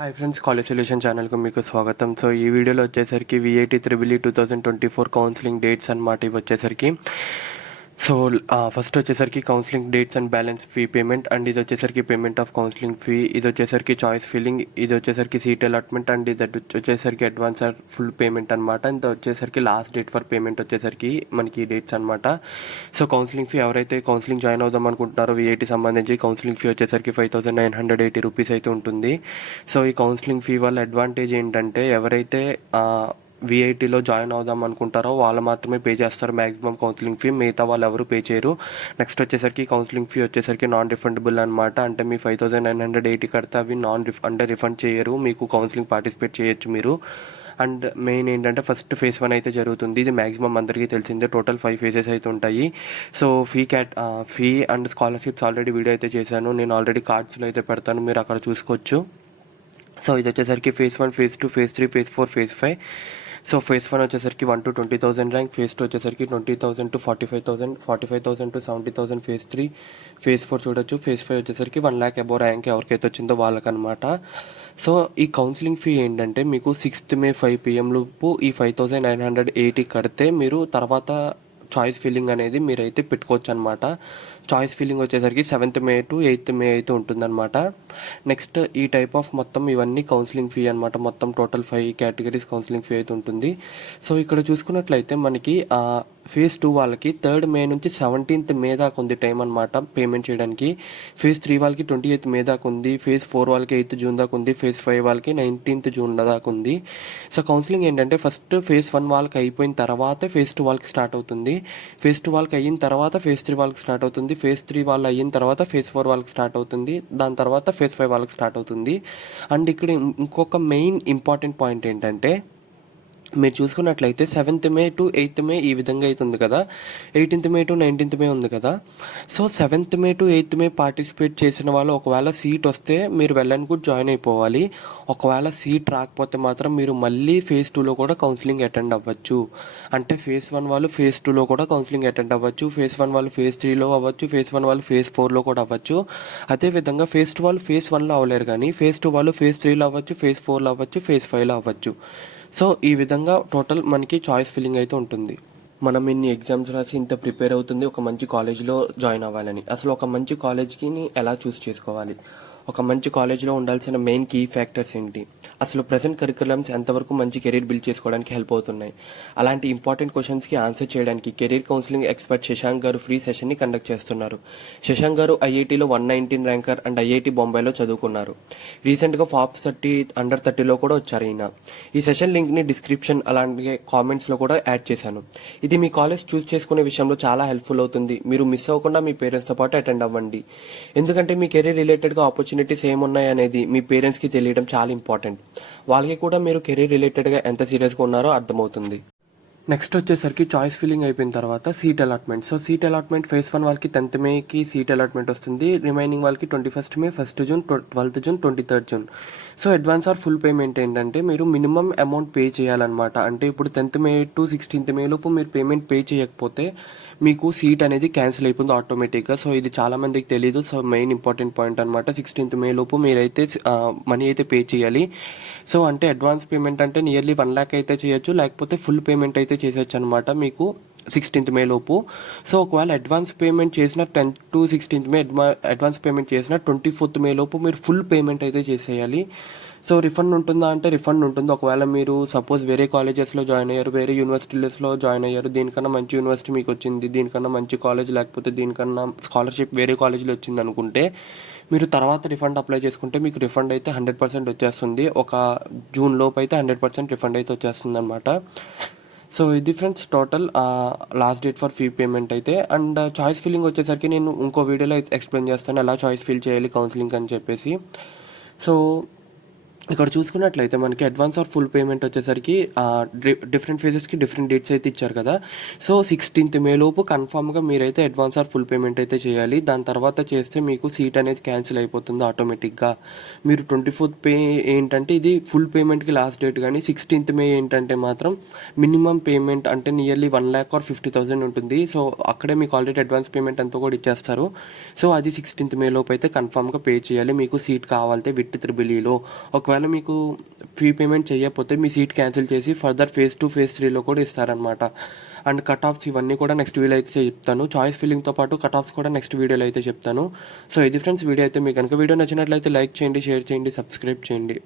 Hi friends, college solution ఛానల్కి మీకు స్వాగతం. సో ఈ వీడియోలో వచ్చేసరికి విఐటి త్రిబుల్ 2024 కౌన్సిలింగ్ డేట్స్ అన్నమాట. ఇవి వచ్చేసరికి సో ఫస్ట్ వచ్చేసరికి counselling dates and balance fee payment, and ఇది వచ్చేసరికి పేమెంట్ ఆఫ్ కౌన్సిలింగ్ ఫీ, ఇది వచ్చేసరికి చాయిస్ ఫిల్లింగ్, ఇది వచ్చేసరికి సీట్ అలాట్మెంట్, అండ్ ఇది వచ్చేసరికి అడ్వాన్స్ ఆర్ ఫుల్ పేమెంట్ అనమాట. ఇది వచ్చేసరికి లాస్ట్ డేట్ ఫర్ పేమెంట్ వచ్చేసరికి మనకి ఈ డేట్స్ అనమాట. సో కౌన్సిలింగ్ ఫీ ఎవరైతే కౌన్సిలింగ్ జాయిన్ అవుదాం అనుకుంటున్నారో విఐటి సంబంధించి కౌన్సిలింగ్ ఫీ వచ్చేసరికి 5,980 రూపీస్ అయితే ఉంటుంది. సో ఈ కౌన్సిలింగ్ ఫీ వల్ల అడ్వాంటేజ్ ఏంటంటే ఎవరైతే విఐటీలో జాయిన్ అవుదాం అనుకుంటారో వాళ్ళు మాత్రమే పే చేస్తారు మ్యాక్సిమం కౌన్సిలింగ్ ఫీ, మిగతా వాళ్ళు ఎవరు పే చేయరు. నెక్స్ట్ వచ్చేసరికి కౌన్సిలింగ్ ఫీ వచ్చేసరికి నాన్ రిఫండబుల్ అనమాట. అంటే మీ 5,980 కడితే అవి అంటే రిఫండ్ చేయరు, మీకు కౌన్సిలింగ్ పార్టిసిపేట్ చేయొచ్చు మీరు. అండ్ మెయిన్ ఏంటంటే ఫస్ట్ ఫేజ్ 1 అయితే జరుగుతుంది. ఇది మ్యాక్సిమం అందరికీ తెలిసిందే. టోటల్ 5 ఫేజెస్ అయితే ఉంటాయి. So fee and scholarships already video అయితే చేశాను నేను, ఆల్రెడీ కార్డ్స్లో అయితే పెడతాను, మీరు అక్కడ చూసుకోవచ్చు. సో ఇది వచ్చేసరికి phase 1, phase 2, phase 3, phase 4, phase 5. So phase 1 వచ్చేసరికి 1 to 20,000 ర్యాంక్, ఫేజ్ 2 వచ్చేసరికి 20,000 to 45,000, 45,000 to 70,000 ఫేజ్ 3, ఫేజ్ 4 చూడొచ్చు. ఫేజ్ 5 వచ్చేసరికి 1 lakh అబోవ్ ర్యాంక్ ఎవరికైతే వచ్చిందో వాళ్ళకనమాట. సో ఈ కౌన్సిలింగ్ ఫీ ఏంటంటే మీకు 6th May 5 PM లోపు ఈ 5,980 కడితే మీరు తర్వాత చాయిస్ ఫిల్లింగ్ అనేది మీరైతే పెట్టుకోవచ్చు అనమాట. చాయిస్ ఫిల్లింగ్ వచ్చేసరికి 7th May to 8th May అయితే ఉంటుందన్నమాట. నెక్స్ట్ ఈ టైప్ ఆఫ్ మొత్తం ఇవన్నీ కౌన్సిలింగ్ ఫీ అనమాట. మొత్తం టోటల్ 5 కేటగిరీస్ కౌన్సిలింగ్ ఫీ అయితే ఉంటుంది. సో ఇక్కడ చూసుకున్నట్లయితే మనకి ఫేజ్ 2 వాళ్ళకి 3rd May నుంచి 17th May దాకా ఉంది టైం అనమాట పేమెంట్ చేయడానికి. ఫేజ్ 3 వాళ్ళకి 28th May దాకా ఉంది. ఫేజ్ 4 వాళ్ళకి 8th June దాకా ఉంది. ఫేజ్ 5 వాళ్ళకి 19th June దాకా ఉంది. సో కౌన్సిలింగ్ ఏంటంటే ఫస్ట్ ఫేజ్ 1 వాళ్ళకి అయిపోయిన తర్వాత ఫేజ్ 2 వాళ్ళకి స్టార్ట్ అవుతుంది. ఫేజ్ 2 వాళ్ళకి అయిన తర్వాత ఫేజ్ 3 వాళ్ళకి స్టార్ట్ అవుతుంది. ఫేజ్ 3 వాళ్ళు అయిన తర్వాత ఫేజ్ 4 వాళ్ళకి స్టార్ట్ అవుతుంది. దాని తర్వాత ఫేజ్ 5 వాళ్ళకి స్టార్ట్ అవుతుంది. అండ్ ఇక్కడ ఇంకొక మెయిన్ ఇంపార్టెంట్ పాయింట్ ఏంటంటే మీరు చూసుకున్నట్లయితే 7th May to 8th May ఈ విధంగా అయితే ఉంది కదా, 18th May to 19th May ఉంది కదా. So 7th May to 8th May participate చేసిన వాళ్ళు ఒకవేళ సీట్ వస్తే మీరు వెళ్ళని కూడా జాయిన్ అయిపోవాలి. ఒకవేళ సీట్ రాకపోతే మాత్రం మీరు మళ్ళీ ఫేజ్ 2లో కూడా కౌన్సిలింగ్ అటెండ్ అవ్వచ్చు. అంటే ఫేజ్ 1 వాళ్ళు ఫేజ్ 2లో కూడా కౌన్సిలింగ్ అటెండ్ అవ్వచ్చు, ఫేజ్ 1 వాళ్ళు ఫేజ్ 3లో అవ్వచ్చు, ఫేజ్ 1 వాళ్ళు ఫేజ్ 4లో కూడా అవ్వచ్చు. అదేవిధంగా ఫేజ్ 2 వాళ్ళు ఫేజ్ 1లో అవ్వలేరు, కానీ ఫేజ్ 2 వాళ్ళు ఫేజ్ 3లో అవ్వచ్చు, ఫేజ్ 4లో అవ్వచ్చు, ఫేజ్ 5లో అవ్వచ్చు. సో ఈ విధంగా టోటల్ మనకి చాయిస్ ఫిల్లింగ్ అయితే ఉంటుంది. మనం ఇన్ని ఎగ్జామ్స్ రాసి ఇంత ప్రిపేర్ అవుతుంది ఒక మంచి కాలేజ్లో జాయిన్ అవ్వాలని. అసలు ఒక మంచి కాలేజ్కి ఎలా చూస్ చేసుకోవాలి, ఒక మంచి కాలేజ్లో ఉండాల్సిన మెయిన్ కీ ఫ్యాక్టర్స్ ఏంటి, అసలు ప్రజెంట్ కరికులమ్స్ ఎంతవరకు మంచి కెరీర్ బిల్డ్ చేసుకోవడానికి హెల్ప్ అవుతున్నాయి, అలాంటి ఇంపార్టెంట్ క్వశ్చన్స్కి ఆన్సర్ చేయడానికి కెరీర్ కౌన్సిలింగ్ ఎక్స్పర్ట్ శశాంక్ గారు ఫ్రీ సెషన్ని కండక్ట్ చేస్తున్నారు. శశాంక్ గారు ఐఐటీలో 119 ర్యాంకర్ అండ్ ఐఐటి బొంబాయిలో చదువుకున్నారు. రీసెంట్గా ఫార్బ్స్ 30 అండర్ 30లో కూడా వచ్చారు ఈయన. ఈ సెషన్ లింక్ని డిస్క్రిప్షన్ అలాంటి కామెంట్స్లో కూడా యాడ్ చేశాను. ఇది మీ కాలేజ్ చూస్ చేసుకునే విషయంలో చాలా హెల్ప్ఫుల్ అవుతుంది. మీరు మిస్ అవ్వకుండా మీ పేరెంట్స్తో పాటు అటెండ్ అవ్వండి. ఎందుకంటే మీ కెరీర్ రిలేటెడ్గా ఆపర్చునిటీస్ ఏమున్నాయి అనేది మీ పేరెంట్స్కి తెలియడం చాలా ఇంపార్టెంట్. వాళ్ళకి కూడా మీరు కెరీర్ రిలేటెడ్గా ఎంత సీరియస్గా ఉన్నారో అర్థమవుతుంది. నెక్స్ట్ వచ్చేసరికి చాయిస్ ఫిల్లింగ్ అయిపోయిన తర్వాత seat allotment. So seat allotment phase 1 వాళ్ళకి 10th Mayకి సీట్ అలాట్మెంట్ వస్తుంది. రిమైనింగ్ వాళ్ళకి 21st May, 1st June, 12th June, 23rd June. So advance or full payment ఏంటంటే మీరు మినిమం అమౌంట్ పే చేయాలన్నమాట. అంటే ఇప్పుడు 10th May to 16th May లోపు మీరు పేమెంట్ పే చేయకపోతే మీకు సీట్ అనేది క్యాన్సిల్ అయిపోతుంది ఆటోమేటిక్గా. సో ఇది చాలామందికి తెలీదు. సో మెయిన్ ఇంపార్టెంట్ పాయింట్ అనమాట. 16th May లోపు మీరైతే మనీ అయితే పే చేయాలి. సో అంటే అడ్వాన్స్ పేమెంట్ అంటే నియర్లీ 1 lakh అయితే చేయొచ్చు, లేకపోతే ఫుల్ పేమెంట్ అయితే చేసేయచ్చు అనమాట మీకు 16th May లోపు. సో ఒకవేళ అడ్వాన్స్ పేమెంట్ చేసిన 10th to 16th May advance payment చేసిన 24th May లోపు మీరు ఫుల్ పేమెంట్ అయితే చేసేయాలి. సో రిఫండ్ ఉంటుందా అంటే రిఫండ్ ఉంటుంది. ఒకవేళ మీరు సపోజ్ వేరే కాలేజెస్లో జాయిన్ అయ్యారు, వేరే యూనివర్సిటీస్లో జాయిన్ అయ్యారు, దీనికన్నా మంచి యూనివర్సిటీ మీకు వచ్చింది, దీనికన్నా మంచి కాలేజ్, లేకపోతే దీనికన్నా స్కాలర్షిప్ వేరే కాలేజీలో వచ్చింది అనుకుంటే మీరు తర్వాత రిఫండ్ అప్లై చేసుకుంటే మీకు రిఫండ్ అయితే 100% వచ్చేస్తుంది. ఒక జూన్ లోపు అయితే 100% రిఫండ్ అయితే వచ్చేస్తుంది అనమాట. సో ఇది friends total last date for fee payment అయితే. అండ్ చాయిస్ ఫిల్లింగ్ వచ్చేసరికి నేను ఇంకో వీడియోలో ఎక్స్ప్లెయిన్ చేస్తాను ఎలా చాయిస్ ఫిల్ చేయాలి కౌన్సిలింగ్ అని చెప్పేసి. సో ఇక్కడ చూసుకున్నట్లయితే మనకి అడ్వాన్స్ ఆర్ ఫుల్ పేమెంట్ వచ్చేసరికి డిఫరెంట్ ఫేజెస్కి డిఫరెంట్ డేట్స్ అయితే ఇచ్చారు కదా. సో 16th May లోపు కన్ఫామ్గా మీరైతే అడ్వాన్స్ ఆర్ ఫుల్ పేమెంట్ అయితే చేయాలి. దాని తర్వాత చేస్తే మీకు సీట్ అనేది క్యాన్సిల్ అయిపోతుంది ఆటోమేటిక్గా. మీరు 24th May ఏంటంటే ఇది ఫుల్ పేమెంట్కి లాస్ట్ డేట్, కానీ 16th May ఏంటంటే మాత్రం మినిమం పేమెంట్ అంటే నియర్లీ 1 lakh or 50,000 ఉంటుంది. సో అక్కడే మీకు ఆల్రెడీ అడ్వాన్స్ పేమెంట్ అంతా కూడా ఇచ్చేస్తారు. సో అది 16th May లోపు అయితే కన్ఫామ్గా పే చేయాలి మీకు సీట్ కావాలంటే విత్ త్రిబుల్ ఈలో. ఒకవేళ ఒకవేళ మీకు ఫీ పేమెంట్ చేయకపోతే మీ సీట్ క్యాన్సిల్ చేసి ఫర్దర్ ఫేజ్ 2 ఫేజ్ 3లో కూడా ఇస్తారనమాట. అండ్ కట్ ఆఫ్స్ ఇవన్నీ కూడా నెక్స్ట్ వీడియో అయితే చెప్తాను. చాయిస్ ఫిల్లింగ్తో పాటు కట్ ఆఫ్స్ కూడా నెక్స్ట్ వీడియోలో అయితే చెప్తాను. సో ఇది ఫ్రెండ్స్ వీడియో అయితే. మీకు కనుక వీడియో నచ్చినట్లయితే లైక్ చేయండి, షేర్ చేయండి, సబ్స్క్రైబ్ చేయండి.